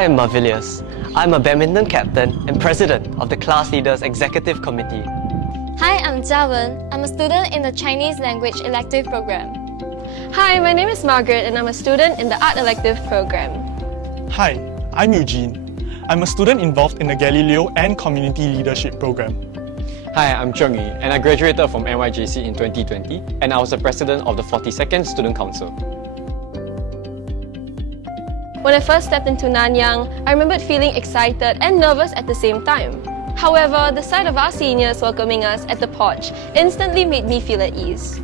I am Marvilius. I'm a badminton captain and president of the Class Leaders Executive Committee. Hi, I'm Jiawen. I'm a student in the Chinese Language Elective Program. Hi, my name is Margaret and I'm a student in the Art Elective Program. Hi, I'm Eugene. I'm a student involved in the Galileo and Community Leadership Program. Hi, I'm Zheng Yi and I graduated from NYJC in 2020 and I was the president of the 42nd Student Council. When I first stepped into Nanyang, I remembered feeling excited and nervous at the same time. However, the sight of our seniors welcoming us at the porch instantly made me feel at ease.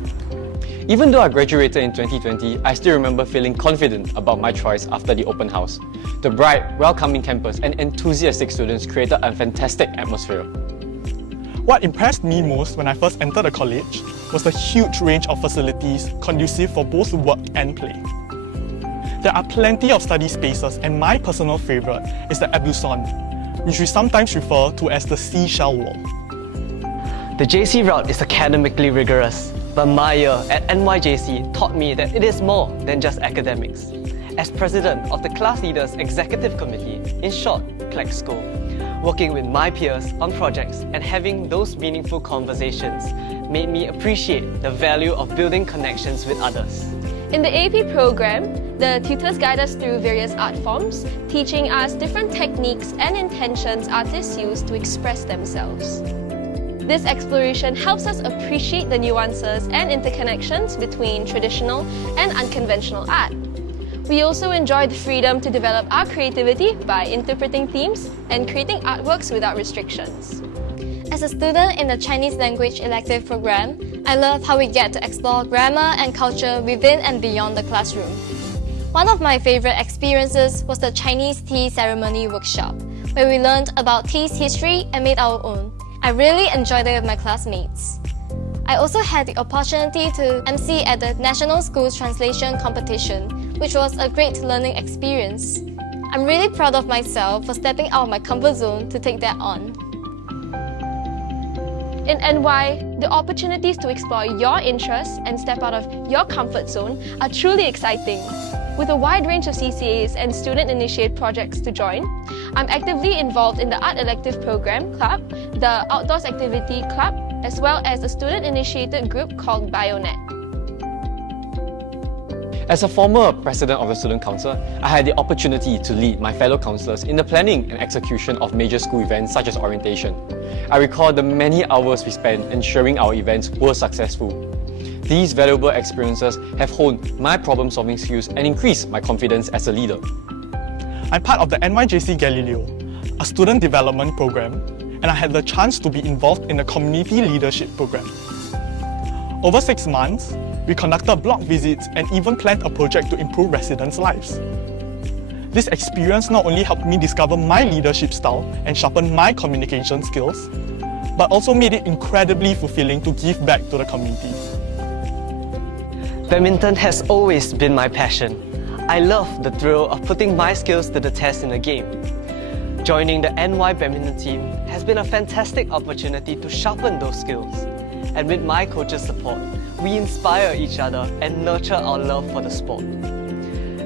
Even though I graduated in 2020, I still remember feeling confident about my choice after the open house. The bright, welcoming campus and enthusiastic students created a fantastic atmosphere. What impressed me most when I first entered the college was the huge range of facilities conducive for both work and play. There are plenty of study spaces and my personal favourite is the Abluson, which we sometimes refer to as the seashell wall. The JC route is academically rigorous, but my year at NYJC taught me that it is more than just academics. As president of the Class Leaders Executive Committee, in short, CLEXCO, working with my peers on projects and having those meaningful conversations made me appreciate the value of building connections with others. In the AP program, the tutors guide us through various art forms, teaching us different techniques and intentions artists use to express themselves. This exploration helps us appreciate the nuances and interconnections between traditional and unconventional art. We also enjoy the freedom to develop our creativity by interpreting themes and creating artworks without restrictions. As a student in the Chinese Language Elective Program, I love how we get to explore grammar and culture within and beyond the classroom. One of my favorite experiences was the Chinese tea ceremony workshop, where we learned about tea's history and made our own. I really enjoyed it with my classmates. I also had the opportunity to MC at the National Schools Translation Competition, which was a great learning experience. I'm really proud of myself for stepping out of my comfort zone to take that on. In NY, the opportunities to explore your interests and step out of your comfort zone are truly exciting. With a wide range of CCAs and student-initiated projects to join, I'm actively involved in the Art Elective Program Club, the Outdoors Activity Club, as well as a student-initiated group called BioNet. As a former president of the Student Council, I had the opportunity to lead my fellow councillors in the planning and execution of major school events such as orientation. I recall the many hours we spent ensuring our events were successful. These valuable experiences have honed my problem-solving skills and increased my confidence as a leader. I'm part of the NYJC Galileo, a student development program, and I had the chance to be involved in the Community Leadership Program. Over 6 months, we conducted block visits and even planned a project to improve residents' lives. This experience not only helped me discover my leadership style and sharpen my communication skills, but also made it incredibly fulfilling to give back to the community. Badminton has always been my passion. I love the thrill of putting my skills to the test in a game. Joining the NY badminton team has been a fantastic opportunity to sharpen those skills. And with my coach's support, we inspire each other and nurture our love for the sport.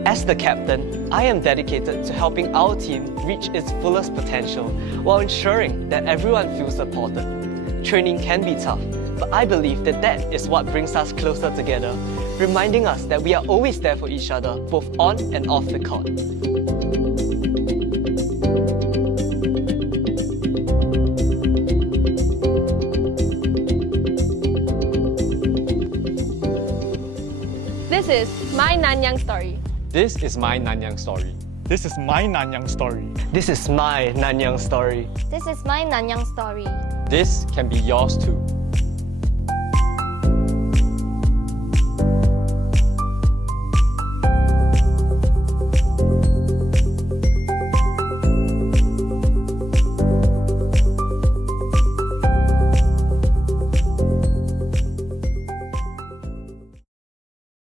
As the captain, I am dedicated to helping our team reach its fullest potential while ensuring that everyone feels supported. Training can be tough, but I believe that is what brings us closer together, reminding us that we are always there for each other, both on and off the court. This is my Nanyang story. This is my Nanyang story. This is my Nanyang story. This is my Nanyang story. This is my Nanyang story. This can be yours too.